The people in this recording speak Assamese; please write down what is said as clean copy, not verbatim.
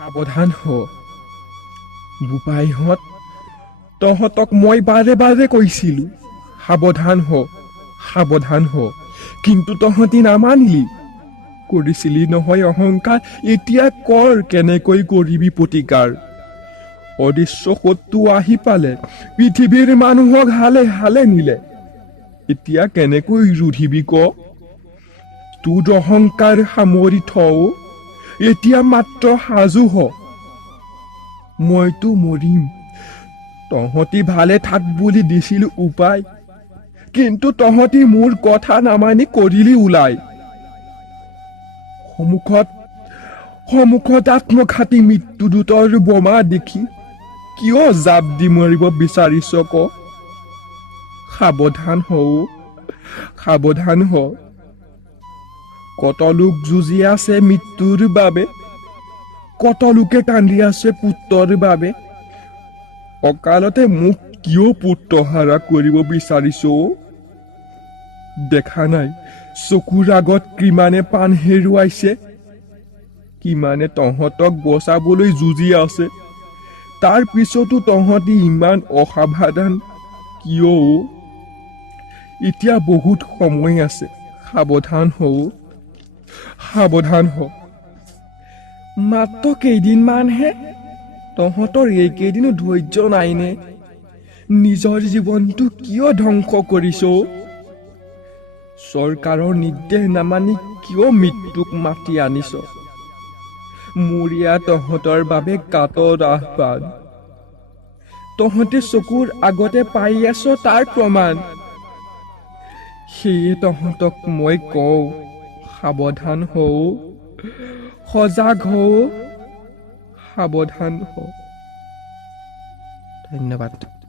সাৱধান হ বোপাইহঁত তহঁতক মই বাৰে বাৰে কৈছিলো সাৱধান হ কিন্তু তহঁতি নামানিলি কৰিছিলি নহয় অহংকাৰ এতিয়া কৰ কেনেকৈ কৰিবি প্ৰতিকাৰ অদৃশ্য শত্ৰু আহি পালে পৃথিৱীৰ মানুহক হালে হালে নিলে এতিয়া কেনেকৈ ৰুধিবি ক তোৰ অহংকাৰ সামৰি থওঁ এতিয়া মাত্ৰ সাজু হ মইতো মৰিম তহঁতি ভালে থাক বুলি দিছিলো উপায় কিন্তু তহঁতি মোৰ কথা নামানি কৰিলি ওলাই সন্মুখত আত্মঘাতী মৃত্যুদূতৰ বোমা দেখি কিয় জাপ দি মৰিব বিচাৰিছ ক সাৱধান হ কত লোক যুঁজি আছে মৃত্যুৰ বাবে কত লোকে কান্দি আছে পুত্ৰৰ বাবে অকালতে মোক কিয় পুত্ৰহাৰা কৰিব বিচাৰিছ দেখা নাই চকুৰ আগত কিমানে প্ৰাণ হেৰুৱাইছে কিমানে তহঁতক বচাবলৈ যুঁজি আছে তাৰ পিছতো তহঁতি ইমান অসাৱধান কিয় এতিয়া বহুত সময় আছে সাৱধান হ মাত্ৰ কেইদিনমানহে তহঁতৰ এইকেইদিনো ধৈৰ্য নাইনে নিজৰ জীৱনটো কিয় ধ্বংস কৰিছ চৰকাৰৰ নিৰ্দেশ নামানি কিয় মৃত্যুক মাতি আনিছ মোৰ ইয়াত তহঁতৰ বাবে কাতৰ আহ্বান তহঁতে চকুৰ আগতে পাই আছ তাৰ প্ৰমাণ সেয়ে তহঁতক মই কওঁ সাৱধান হ সজাগ হ সাৱধান হ ধন্যবাদ